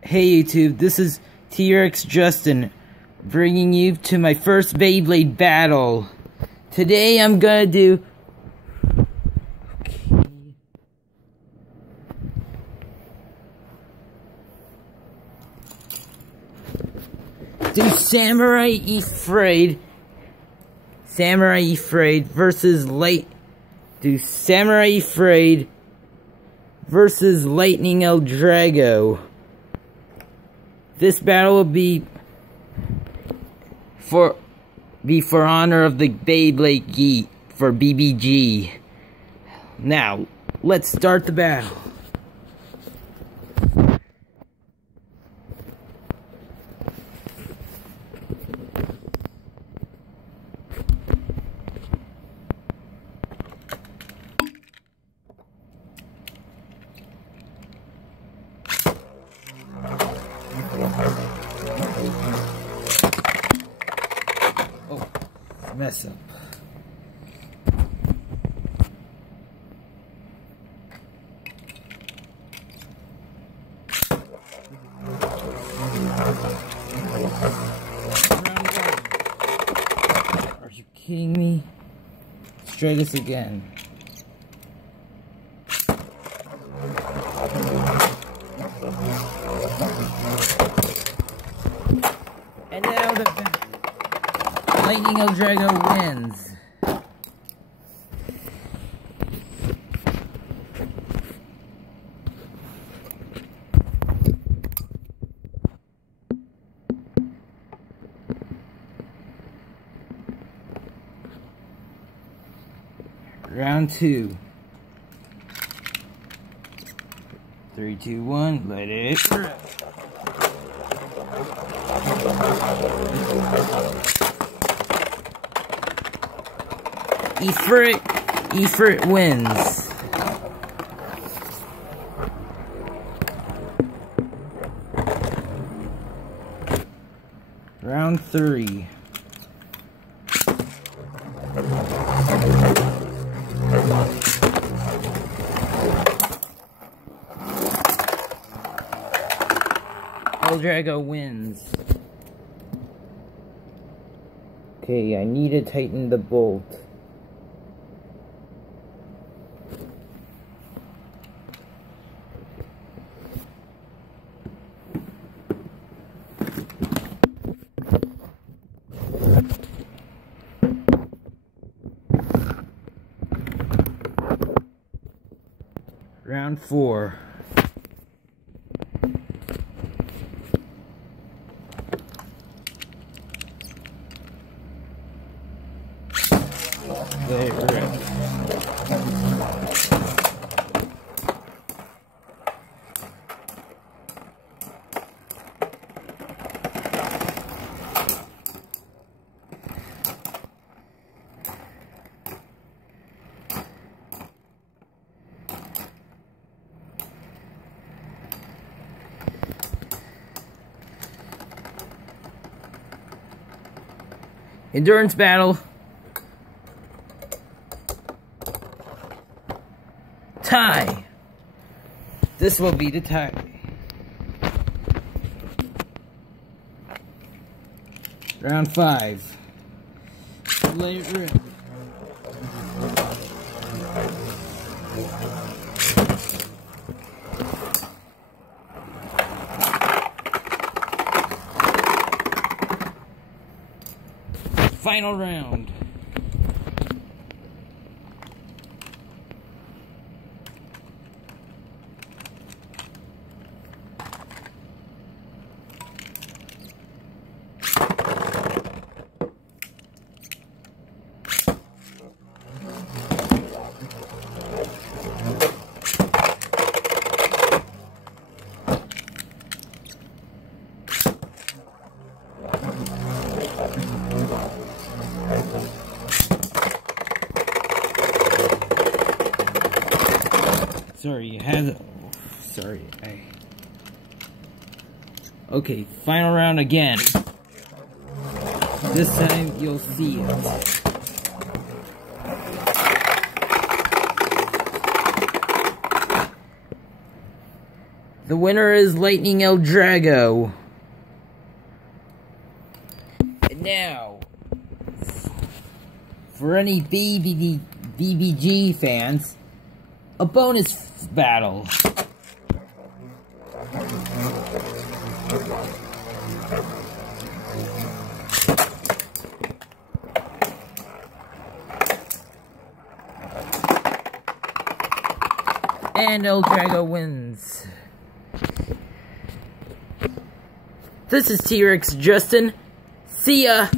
Hey YouTube, this is T-Rex Justin, bringing you to my first Beyblade battle. Today I'm gonna do... Samurai Ifraid versus Samurai Ifraid versus Lightning El Drago. This battle will be for honor of the Beyblade geek for BBG. Now, let's start the battle. Mess up. Are you kidding me? Let's try this again. And now the Lightning El Drago wins. Round 2. 3, 2, 1, let it rip. Ifrit wins. Round 3. El Drago wins. Okay, I need to tighten the bolt. Round 4. Let it rip. Endurance battle. Tie. This will be the tie. Round 5. Let it rip. Final round. Okay, final round again. This time you'll see it. The winner is Lightning El Drago. And now, for any BBG fans, a bonus battle. And El Drago wins. This is T-Rex Justin. See ya!